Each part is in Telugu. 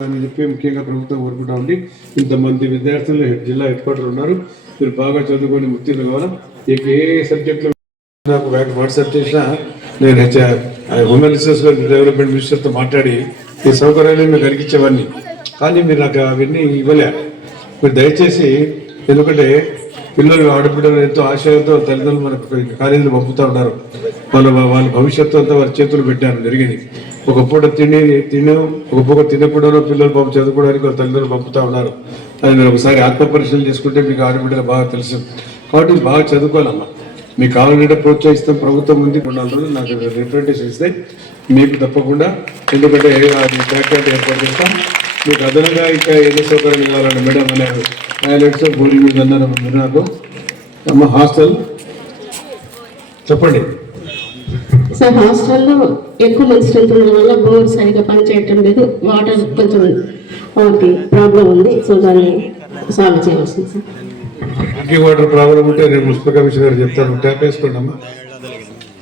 అని చెప్పి ముఖ్యంగా ప్రభుత్వం కోరుకుంటా ఉంది. ఇంతమంది విద్యార్థులు జిల్లా హెడ్ క్వార్టర్ ఉన్నారు. మీరు బాగా చదువుకొని ఉత్తీర్ణులు కావాలా. మీకు ఏ సబ్జెక్టులో నాకు వాట్సాప్ చేసినా నేను హ్యూమన్ రిసోర్స్ డెవలప్మెంట్ మినిస్టర్తో మాట్లాడి ఈ సౌకర్యాలు మీకు కలిగించేవాడిని. కానీ మీరు నాకు అవన్నీ ఇవ్వలే. మీరు దయచేసి, ఎందుకంటే పిల్లలు ఆడపిల్లలు ఎంతో ఆశయంతో తల్లిదండ్రులు మనకు కాలేజీలు పంపుతూ ఉన్నారు. వాళ్ళ భవిష్యత్తు అంతా వారి చేతులు పెట్టారు జరిగింది. ఒక పూట ఒక పూట తినకూడదు పిల్లలు చదువుకోవడానికి వాళ్ళ తల్లిదండ్రులు పంపుతూ ఉన్నారు. అది మీరు ఒకసారి ఆత్మ పరిశీలన చేసుకుంటే మీకు ఆడబిడ్డలు బాగా తెలుసు. కాబట్టి బాగా చదువుకోవాలమ్మా. మీకు కావాలంటే ప్రోత్సహిస్తాం. ప్రభుత్వం ఉంది 4 రోజులు నాకు రిప్రజెంటేషన్ ఇస్తే మీకు తప్పకుండా, ఎందుకంటే అది ఫ్యాక్టరీ ఏర్పాటు చేస్తాం. మీకు అదనంగా ఇంకా ఎన్ని సౌకర్యాలు కావాలండి మేడం అన్నారు. టాయిలెట్స్ బోరింగ్ మీద అన్నారు మీరు నాకు. అమ్మ హాస్టల్ చెప్పండి సార్. హాస్టల్లో ఎక్కువ మంది స్ట్రెంత్ ఉండడం వల్ల బోర్ సరిగా పనిచేయటం లేదు. వాటర్ కొంచెం వాళ్ళకి ప్రాబ్లం ఉంది. సో దాన్ని సాల్వ్ చేయవలసింది సార్. డ్రింకింగ్ వాటర్ ప్రాబ్లం ఉంటే నేను మున్సిపల్ కమిషనర్ గారు చెప్తాను. ట్యాప్ వేసుకోండి అమ్మా.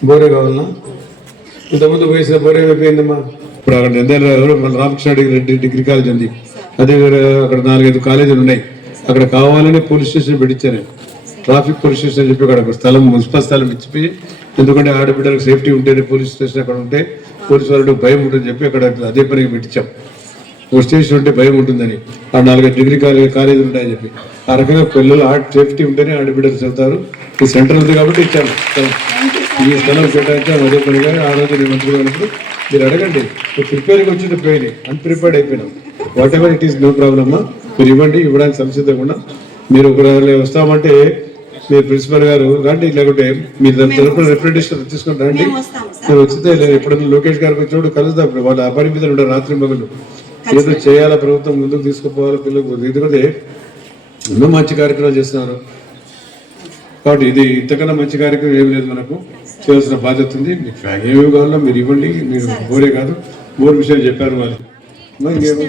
బోరే కావాలన్నా? ఇంతకుముందు వేసిన బోరే అయిపోయిందమ్మా. ఇప్పుడు అక్కడ మన రామకృష్ణ డిగ్రీ కాలేజ్ ఉంది. అదే అక్కడ 4-5 కాలేజీలు ఉన్నాయి. అక్కడ కావాలని పోలీస్ స్టేషన్ పెట్టించాను. ట్రాఫిక్ పోలీస్ స్టేషన్ అని చెప్పి అక్కడ స్థలం మున్సిపల్ స్థలం ఇచ్చి, ఎందుకంటే ఆడబిడ్డలకు సేఫ్టీ ఉంటేనే పోలీస్ స్టేషన్ అక్కడ ఉంటే పోలీసు వాళ్ళకి భయం ఉంటుందని చెప్పి అక్కడ అదే పనికి పెట్టించాం. ఒక స్టేషన్ ఉంటే భయం ఉంటుందని. ఆ 4 డిగ్రీ కాలేజీలు ఉంటాయని చెప్పి ఆ రకంగా పిల్లలు సేఫ్టీ ఉంటేనే ఆడబిడ్డలు చదువుతారు. ఈ సెంటర్ ఉంది కాబట్టి ఇచ్చాను. ఈ స్థలం కేటాయించాను అదే పనిగా. ఆ రోజు నేను మంత్రి గారు మీరు అడగండి. ప్రిపేర్గా వచ్చింది పోయినాయి, అన్ప్రిపేర్డ్ అయిపోయినాం. Whatever it is no ప్రాబ్లమ్మా. మీరు ఇవ్వండి, ఇవ్వడానికి సంసిద్ధంగా. మీరు ఒక వస్తామంటే మీరు ప్రిన్సిపల్ గారు రండి, లేకుంటే మీరు తరపున రిప్రజెంటేషన్ తీసుకొని రండి. మీరు వచ్చితే ఎప్పుడైనా లోకేష్ గారికి వచ్చినప్పుడు కలుద్దాం. ఇప్పుడు వాళ్ళ అబ్బాయి మీద ఉంటారు రాత్రి మగలు. ఏదో చేయాలా, ప్రభుత్వం ముందుకు తీసుకుపోవాలి పిల్లలకు. ఎందుకంటే ఎన్నో మంచి కార్యక్రమాలు చేస్తున్నారు. కాబట్టి ఇది ఇంతకన్నా మంచి కార్యక్రమం ఏం లేదు. మనకు చేయాల్సిన బాధ్యత ఉంది. మీకు ఏమేమి కావాలో మీరు ఇవ్వండి. మీరు బోరే కాదు, బోర్ విషయాలు చెప్పారు వాళ్ళు. ఇంకేమో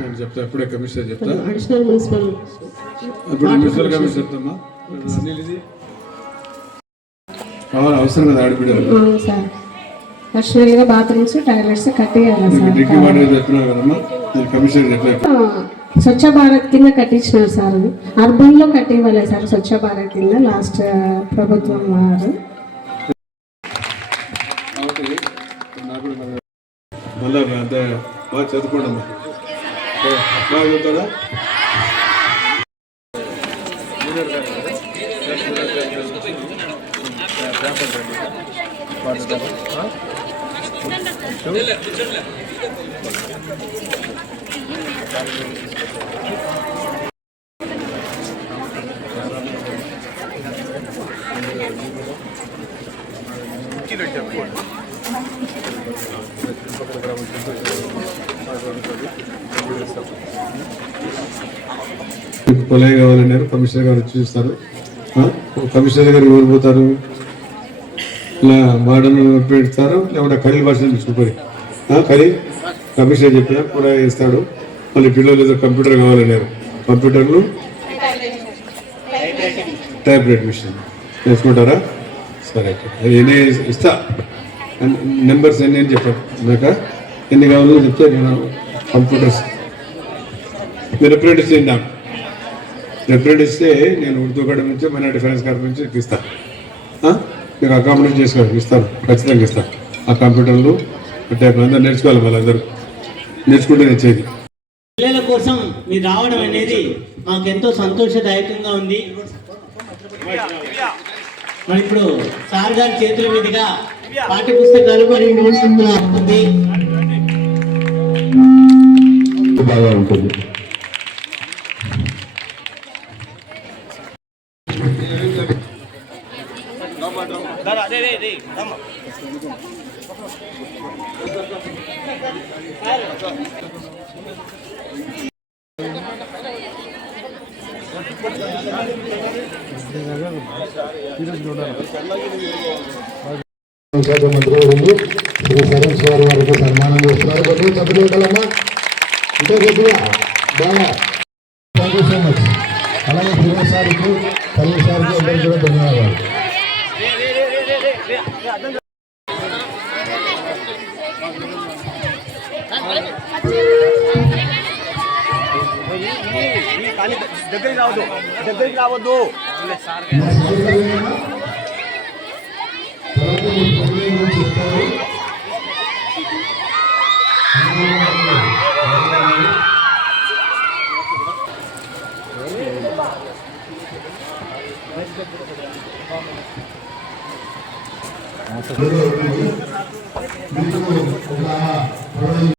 నేను చెప్తా, ఎప్పుడే కమిషనర్ చెప్తా. ఇప్పుడు మున్సిపల్ కమిషనర్ చెప్తామా. ఇది కావాలి, అవసరం కదా ఆడబిడ్డలు. బాత్రూమ్స్, టాయిలెట్స్ కట్టేయాలి. డ్రింకింగ్ వాటర్ చెప్తున్నారు కదమ్మా. నేను కమిషనర్ చెప్పాను. స్వచ్ఛ భారత్ కింద కట్టించినారు సార్. అర్బన్ లో కట్టివ్వాలి సార్ స్వచ్ఛ భారత్ కింద లాస్ట్ ప్రభుత్వం వారు. మళ్ళీ అంత బాగా చదువుకోండి అమ్మా. బాగా చదువుతారా? పొలే కావాలన్నారు. కమిషనర్ గారు వచ్చి చూస్తారు. కమిషనర్ గారు ఎవరు పోతారు? ఇలా మోడర్న్ పెడతారు, లేకుంటే ఖరీదు భాషను తీసుకుపోయి ఖరీదు కమిషనర్ చెప్పినా కూడా ఇస్తాడు. మళ్ళీ పిల్లలు ఏదో కంప్యూటర్ కావాలన్నారు. కంప్యూటర్లు, టైప్ రైట్ మిషన్ వేసుకుంటారా? సరే, అది ఎన్ని ఇస్తా. నెంబర్స్ ఎన్ని అని చెప్పాను. నాక ఎన్ని కావాలో చెప్తే నేను కంప్యూటర్స్ మీరు రిప్రజెంట్ చేయండి. నాకు రిప్రజెంట్ ఇస్తే నేను ఉర్దూ అకాడమీ నుంచి మైనారిటీ ఫైనాన్స్ కార్పొరేషన్ నుంచి ఇస్తాను. మీకు అకామిడేట్ చేసుకోవాలి, ఇస్తాను, ఖచ్చితంగా ఇస్తాను. ఆ కంప్యూటర్లు టైప్ అందరూ నేర్చుకోవాలి. వాళ్ళందరూ నేర్చుకుంటే నేర్చేది. పిల్లల కోసం మీరు రావడం అనేది మాకు ఎంతో సంతోషదాయకంగా ఉంది. మరి ఇప్పుడు సార్ గారి చేతుల మీదుగా పాఠ్య పుస్తకాలు మరియు నోట్స్ బాగా ఉంటుంది. శాఖ మంత్రి శ్రీ సరేష్ గారి వారికి సన్మానం చేస్తున్నారు. కొద్దిగా చెప్పగలమ్మా, ఇంకా కొద్దిగా బాగా. Thank you so much. అలాగే శ్రీనివాస్ సార్కి, పల్లె సార్కి అందరికీ కూడా ధన్యవాదాలు. దగ్గరికి రావద్దు, దగ్గరికి రావద్దు. చెప్తారు